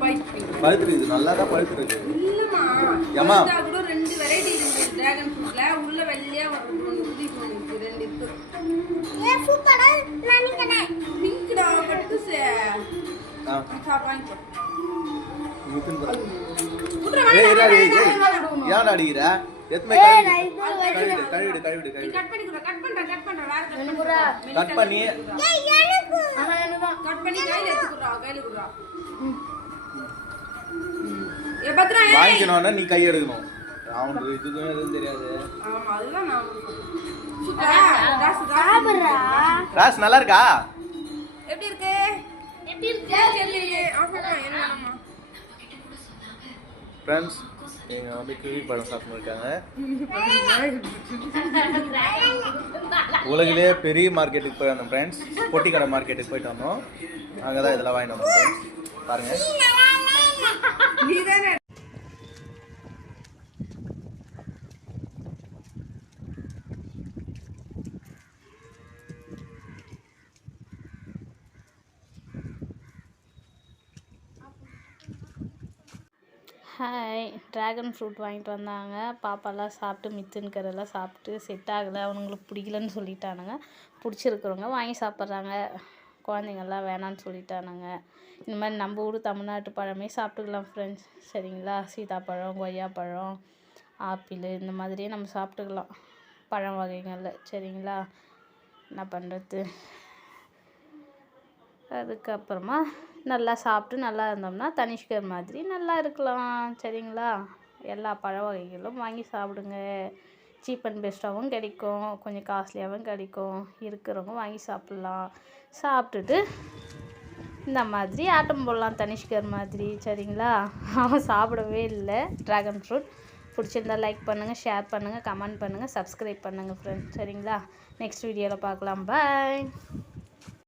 Byte பழுத்துருக்கு நல்லா தான் பழுத்துருக்கு இல்லம்மா. ஏம்மா? பழுத்தா கூட ரெண்டு வெரைட்டி இருக்கு. டிராகன் ஃப்ரூட்ல உள்ள வெள்ளையா வரும். இருக்கு. ரெண்டு ஏன் அடிக்கிற? எத்தனை கழுவிடு? கழுவிடு கழுவிடு நீ கழுவிடு. கட் பண்ணி. கொடு கையில எடுத்துக்குறா கையில குடுறா. ஏ பத்ரா நீ கை எடுக்கணும். அவனுக்கு இதுக்கும் எதுவும் தெரியாது. ஆமா அதுதான் நான் ராஸ் நல்லா இருக்கா? எப்படி இருக்கு? எப்படி இருக்கு? ஃப்ரெண்ட்ஸ் இவங்க வந்து கிவி பழம் சாப்பிட்டு இருக்காங்க உலகிலே பெரிய மார்க்கெட்டுக்கு போய் வந்தோம் ஃப்ரெண்ட்ஸ் பொட்டிக்கடை மார்க்கெட்டுக்கு போயிட்டு வந்தோம். அங்கே தான் இதெல்லாம் வாங்கிட்டு வந்தோம் ஃப்ரெண்ட்ஸ் ஹாய் ட்ராகன் ஃப்ரூட் வாங்கிட்டு வந்தாங்க. பாப்பாலாம் சாப்பிட்டு மித்துன்கரெல்லாம் சாப்பிட்டு செட் ஆகலை. அவனுங்களுக்கு பிடிக்கலன்னு சொல்லிட்டானுங்க. பிடிச்சிருக்கிறவங்க வாங்கி சாப்பிட்றாங்க. குழந்தைங்கள்லாம் வேணான்னு சொல்லிட்டானுங்க. இந்த மாதிரி நம்ம ஊர் தமிழ்நாட்டு பழமே சாப்பிட்டுக்கலாம் ஃப்ரெண்ட்ஸ் சரிங்களா? சீதாப்பழம் கொய்யாப்பழம் ஆப்பிள் இந்த மாதிரியே நம்ம சாப்பிட்டுக்கலாம். பழம் வகைகளில். சரிங்களா? என்ன பண்ணுறது அதுக்கப்புறமா நல்லா சாப்பிட்டு நல்லா இருந்தோம்னா தனிஷ்கர் மாதிரி நல்லா இருக்கலாம் சரிங்களா? எல்லா பழ வகைகளும் வாங்கி சாப்பிடுங்க. சீப் அண்ட் பெஸ்ட்டாகவும் கிடைக்கும் கொஞ்சம் காஸ்ட்லியாகவும் கிடைக்கும். இருக்கிறவங்க வாங்கி சாப்பிட்லாம். சாப்பிட்டுட்டு இந்த மாதிரி ஆட்டம் போடலாம் தனிஷ்கர் மாதிரி சரிங்களா? அவன் சாப்பிடவே இல்லை. ட்ராகன் ஃப்ரூட் பிடிச்சிருந்தா லைக் பண்ணுங்கள் ஷேர் பண்ணுங்கள் கமெண்ட் பண்ணுங்கள் சப்ஸ்கிரைப் பண்ணுங்கள் ஃப்ரெண்ட்ஸ் சரிங்களா? நெக்ஸ்ட் வீடியோவில் பார்க்கலாம். பாய்